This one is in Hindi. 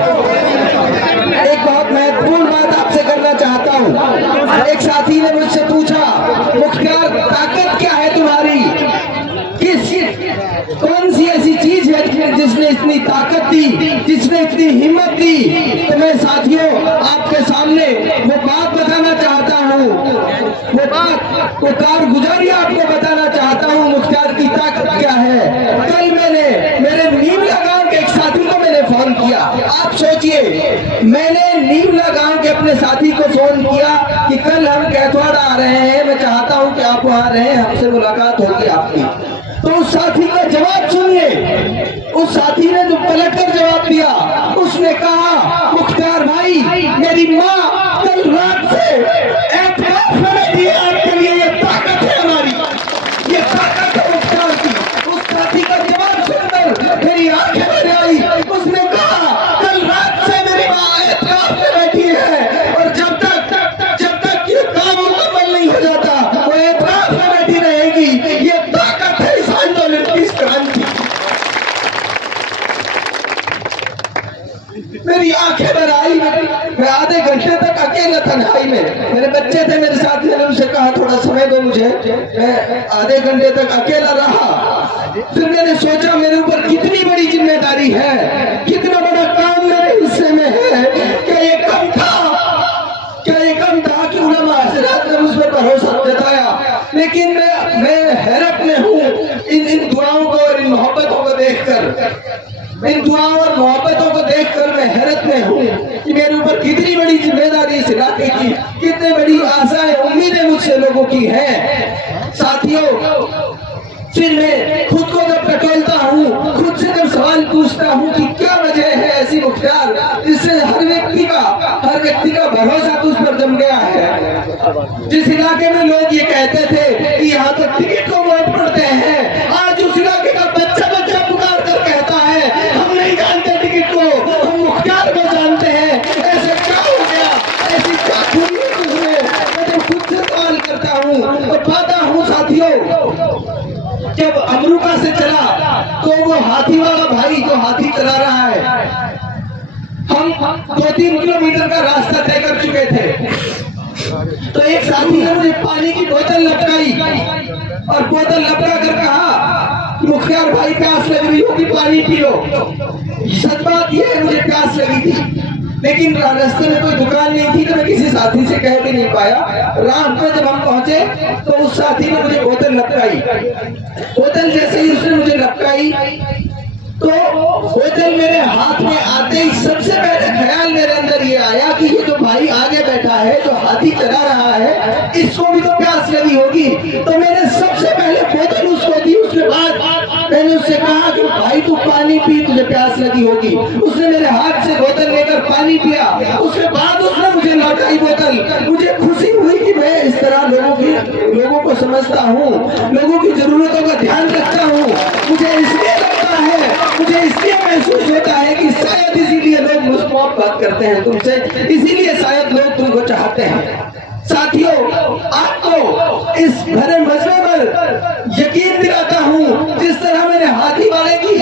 एक बहुत महत्वपूर्ण बात आपसे करना चाहता हूँ। एक साथी ने मुझसे पूछा, मुख्तार ताकत क्या है तुम्हारी, कौन सी ऐसी चीज है जिसने इतनी ताकत दी, जिसने इतनी हिम्मत दी? तो मैं साथियों आपके सामने वो बात बताना चाहता हूँ, वो बात को कारगुजारी आपको बताना चाहता हूँ। मुख्तार की ताकत क्या है? कल मैंने मेरे नीमला गांव के एक साथी को मैंने फोन किया। आप सोचिए, मैंने नीमला गांव के अपने साथी को फोन किया कि कल हम कैथवाड़ा आ रहे हैं, मैं चाहता हूँ कि आप वहां रहें, हमसे मुलाकात होगी आपकी। तो उस साथी का जवाब सुनिए। उस साथी ने जो पलटकर जवाब दिया, उसने कहा, मुख्तार भाई मेरी माँ कल रात से एतराफ में बैठी है आपके लिए, ये ताकत है हमारी, ये ताकत है मुख्तार की। उस साथी का जवाब सुनकर मेरी आंखें भर आई। उसने कहा, कल रात से मेरी माँ एतराफ में बैठी है और जब तक ये काम मुकम्मल नहीं हो जाता वो एतराफ में बैठी रहेगी। ये ताकत है इस आंदोलन की, इस क्रांति। मेरी आंखें भर आई। मैं आधे घंटे तक अकेला तन्हाई में, मेरे बच्चे थे मेरे साथ, मैंने उनसे कहा थोड़ा समय दो मुझे। मैं आधे घंटे तक अकेला रहा। फिर मैंने सोचा मेरे ऊपर कितनी बड़ी जिम्मेदारी है, कितना बड़ा काम मेरे हिस्से में है। क्या ये कम था? क्या ये कम था कि उलमा हज़रात ने मुझ पर भरोसा जताया? लेकिन मैं हैरत में हूँ इन दुआओं को और इन मोहब्बतों को देखकर। इन दुआओं और मोहब्बतों को देखकर मैं हैरत में हूँ कि मेरे ऊपर कितनी बड़ी जिम्मेदारी इस इलाके की, कितनी बड़ी आशाएं उम्मीदें मुझसे लोगों की हैं। साथियों, फिर मैं खुद को जब टटोलता हूँ, खुद से जब सवाल पूछता हूँ कि क्या वजह है ऐसी मुख्तार जिससे हर व्यक्ति का भरोसा तुझ पर जम गया है। जिस इलाके में लोग ये कहते थे कि यहाँ तो टिकट को वोट पड़ते हैं, आज उस इलाके का बच्चा पुकार कर कहता है, हम नहीं जानते टिकट को, हम मुख्तार को जानते हैं। ऐसे क्या हो गया, ऐसी क्या खूबी है तुझमें? मैं जब खुद से सवाल करता हूँ तो पाता हूँ साथियों, जब अमरूका से चला तो वो हाथी वाला भाई जो हाथी चला रहा है, हम 2-3 किलोमीटर का रास्ता तय कर चुके थे। तो एक साथी ने मुझे पानी की बोतल लटकाई और बोतल लटका कर कहा, मुख्तार भाई प्यास लग रही होगी, पानी पी लो। सच बात यह है, मुझे प्यास लगी थी, लेकिन रास्ते में कोई दुकान नहीं थी तो मैं किसी साथी से कह भी नहीं पाया। राह पे जब हम पहुंचे तो उस साथी ने मुझे बोतल लटकाई। बोतल जैसे ही उसने मुझे लटकाई तो बोतल मेरे हाथ में आते ही सबसे पहले ख्याल मेरे अंदर ये आया कि ये जो भाई आगे बैठा है, जो हाथी चला रहा है, इसको भी तो प्यास लगी होगी। तो मैंने सबसे पहले बोतल उसको दी। उसके बाद मैंने उससे कहा कि भाई तू पानी पी, तुझे प्यास लगी होगी। उसने मेरे हाथ से बोतल लेकर पानी पिया। उसके बाद उसने मुझे लौटाई बोतल। मुझे खुशी हुई कि मैं इस तरह लोगों को समझता हूँ, लोगों की जरूरतों का ध्यान रखता हूँ। मुझे इसलिए लगता है, मुझे इसलिए महसूस होता है कि शायद इसीलिए लोग मुझसे बात करते हैं तुमसे, इसीलिए शायद लोग तुमको चाहते हैं। साथियों, आपको इस भरे मजमे पर यकीन दिलाता हूँ, जिस तरह मैंने हाथी वाले की